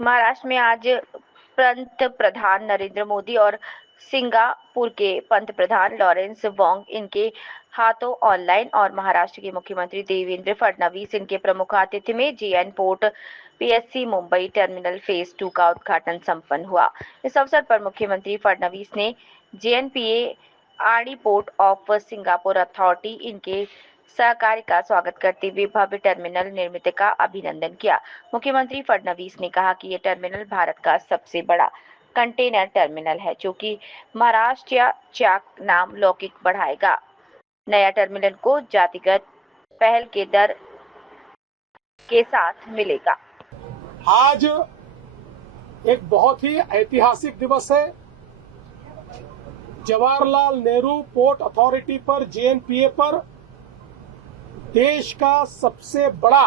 महाराष्ट्र में आज पंतप्रधान नरेंद्र मोदी और सिंगापुर के पंतप्रधान लॉरेंस वोंग इनके हाथों ऑनलाइन और महाराष्ट्र के मुख्यमंत्री देवेंद्र फडणवीस इनके प्रमुख आतिथ्य में JN port PSC Mumbai terminal phase 2 का उद्घाटन संपन्न हुआ। इस अवसर पर मुख्यमंत्री फडणवीस ने JNPA RD port of Singapore authority इनके सहकार्य का स्वागत करते हुए भव्य टर्मिनल निर्मित का अभिनंदन किया। मुख्यमंत्री फडणवीस ने कहा कि ये टर्मिनल भारत का सबसे बड़ा कंटेनर टर्मिनल है, जो कि महाराष्ट्र चाक नाम लौकिक बढ़ाएगा। नया टर्मिनल को जातिगत पहल के दर के साथ मिलेगा। आज एक बहुत ही ऐतिहासिक दिवस है। जवाहरलाल नेहरू पोर्ट अथॉरिटी पर जेएनपीए पर देश का सबसे बड़ा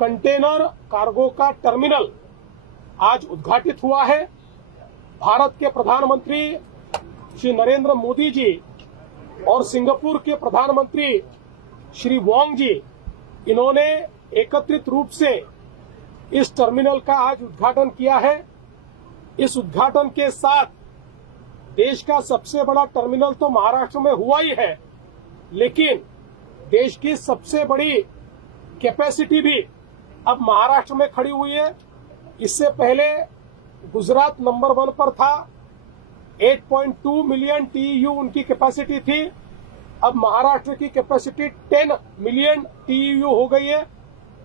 कंटेनर कार्गो का टर्मिनल आज उद्घाटित हुआ है। भारत के प्रधानमंत्री श्री नरेंद्र मोदी जी और सिंगापुर के प्रधानमंत्री श्री वोंग जी, इन्होंने एकत्रित रूप से इस टर्मिनल का आज उद्घाटन किया है। इस उद्घाटन के साथ देश का सबसे बड़ा टर्मिनल तो महाराष्ट्र में हुआ ही है, लेकिन देश की सबसे बड़ी कैपेसिटी भी अब महाराष्ट्र में खड़ी हुई है। इससे पहले गुजरात नंबर 1 पर था, 8.2 मिलियन टीयू उनकी कैपेसिटी थी। अब महाराष्ट्र की कैपेसिटी 10 मिलियन टीयू हो गई है।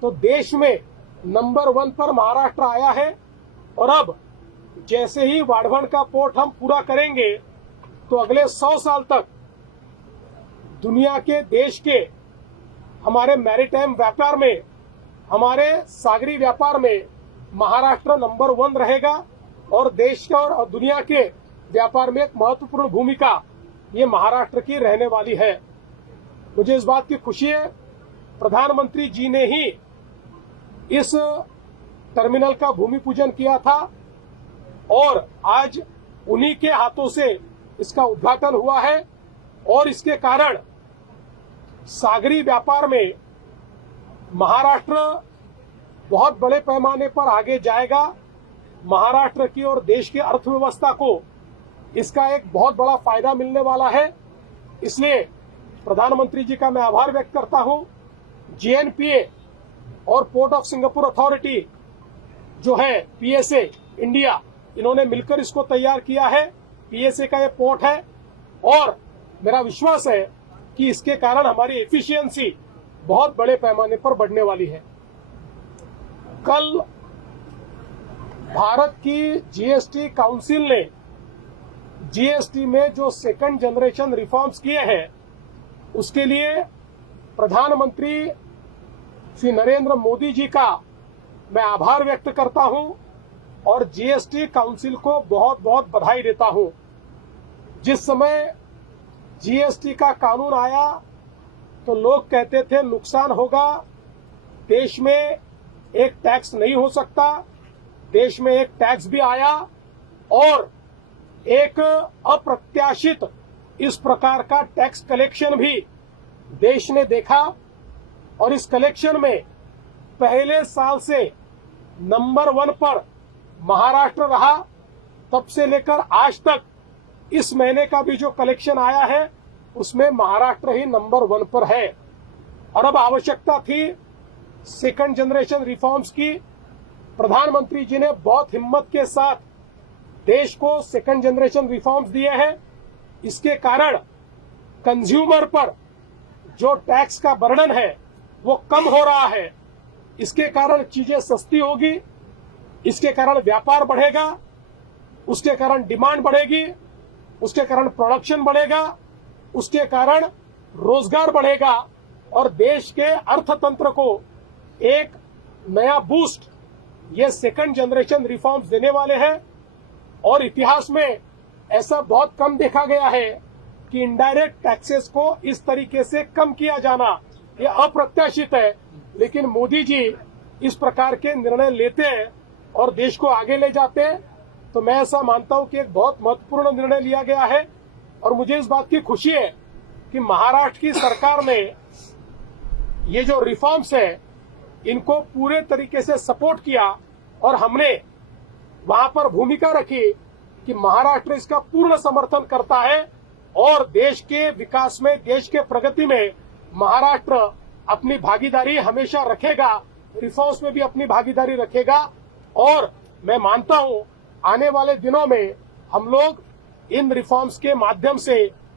तो देश में नंबर 1 पर महाराष्ट्र आया है। और अब जैसे ही वाढवण का पोर्ट हम पूरा करेंगे तो अगले 100 साल तक दुनिया के देश के हमारे मैरीटाइम व्यापार में, हमारे सागरी व्यापार में महाराष्ट्र नंबर 1 रहेगा और देश और दुनिया के व्यापार में एक महत्वपूर्ण भूमिका ये महाराष्ट्र की रहने वाली है। मुझे इस बात की खुशी है, प्रधानमंत्री जी ने ही इस टर्मिनल का भूमि पूजन किया था और आज उन्हीं के हाथों से इसका उद्घाटन हुआ है। और इसके कारण सागरी व्यापार में महाराष्ट्र बहुत बड़े पैमाने पर आगे जाएगा। महाराष्ट्र की और देश की अर्थव्यवस्था को इसका एक बहुत बड़ा फायदा मिलने वाला है। इसलिए प्रधानमंत्री जी का मैं आभार व्यक्त करता हूं। जेएनपीए और पोर्ट ऑफ सिंगापुर अथॉरिटी जो है पीएसए इंडिया, इन्होंने मिलकर इसको तैयार किया है। पीएसए का ये पोर्ट है और मेरा विश्वास है कि इसके कारण हमारी एफिशिएंसी बहुत बड़े पैमाने पर बढ़ने वाली है। कल भारत की जीएसटी काउंसिल ने जीएसटी में जो सेकंड जनरेशन रिफॉर्म्स किए हैं, उसके लिए प्रधानमंत्री श्री नरेंद्र मोदी जी का मैं आभार व्यक्त करता हूं और जीएसटी काउंसिल को बहुत बहुत बधाई देता हूं। जिस समय जीएसटी का कानून आया तो लोग कहते थे नुकसान होगा, देश में एक टैक्स नहीं हो सकता। देश में एक टैक्स भी आया और एक अप्रत्याशित इस प्रकार का टैक्स कलेक्शन भी देश ने देखा। और इस कलेक्शन में पहले साल से नंबर 1 पर महाराष्ट्र रहा। तब से लेकर आज तक इस महीने का भी जो कलेक्शन आया है उसमें महाराष्ट्र ही नंबर 1 पर है। और अब आवश्यकता थी सेकंड जनरेशन रिफॉर्म्स की। प्रधानमंत्री जी ने बहुत हिम्मत के साथ देश को सेकंड जनरेशन रिफॉर्म्स दिए हैं। इसके कारण कंज्यूमर पर जो टैक्स का बर्डन है वो कम हो रहा है। इसके कारण चीजें सस्ती होगी, इसके कारण व्यापार बढ़ेगा, उसके कारण डिमांड बढ़ेगी, उसके कारण प्रोडक्शन बढ़ेगा, उसके कारण रोजगार बढ़ेगा और देश के अर्थतंत्र को एक नया बूस्ट ये सेकंड जनरेशन रिफॉर्म्स देने वाले हैं। और इतिहास में ऐसा बहुत कम देखा गया है कि इनडायरेक्ट टैक्सेस को इस तरीके से कम किया जाना, ये अप्रत्याशित है। लेकिन मोदी जी इस प्रकार के निर्णय लेते हैं और देश को आगे ले जाते हैं। तो मैं ऐसा मानता हूं कि एक बहुत महत्वपूर्ण निर्णय लिया गया है और मुझे इस बात की खुशी है कि महाराष्ट्र की सरकार ने ये जो रिफॉर्म्स है इनको पूरे तरीके से सपोर्ट किया और हमने वहां पर भूमिका रखी कि महाराष्ट्र इसका पूर्ण समर्थन करता है और देश के विकास में, देश के प्रगति में महाराष्ट्र अपनी भागीदारी हमेशा रखेगा, रिफॉर्म्स में भी अपनी भागीदारी रखेगा। और मैं मानता हूं आने वाले दिनों में हम लोग इन रिफॉर्म्स के माध्यम से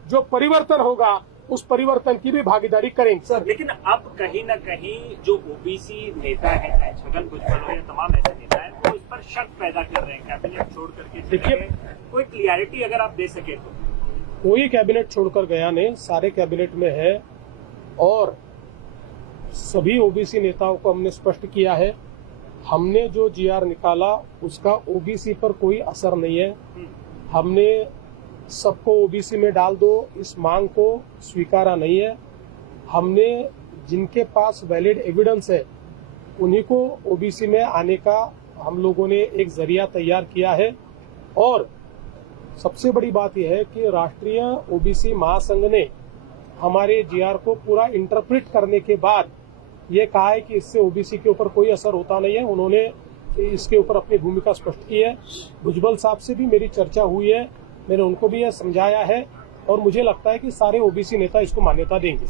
जो परिवर्तन होगा उस परिवर्तन की भी भागीदारी करेंगे। सर, लेकिन अब कहीं न कहीं जो ओबीसी नेता है, छगन भुजबल हो या तमाम ऐसे नेता हैं, वो इस पर शक पैदा कर रहे हैं कैबिनेट छोड़ करके। देखिए, कोई क्लियरिटी अगर आप दे सके तो। कोई कैबिनेट छोड़कर गया नहीं, सारे कैबिनेट में है और सभी ओबीसी नेताओं को हमने स्पष्ट किया है, हमने जो जीआर निकाला उसका ओबीसी पर कोई असर नहीं है। हमने सबको ओबीसी में डाल दो इस मांग को स्वीकारा नहीं है। हमने जिनके पास वैलिड एविडेंस है उन्हीं को ओबीसी में आने का हम लोगों ने एक जरिया तैयार किया है। और सबसे बड़ी बात यह है कि राष्ट्रीय ओबीसी महासंघ ने हमारे जीआर को पूरा इंटरप्रेट करने के बाद ये कहा है कि इससे ओबीसी के ऊपर कोई असर होता नहीं है। उन्होंने इसके ऊपर अपनी भूमिका स्पष्ट की है। भुजबल साहब से भी मेरी चर्चा हुई है, मैंने उनको भी यह समझाया है और मुझे लगता है कि सारे ओबीसी नेता इसको मान्यता देंगे।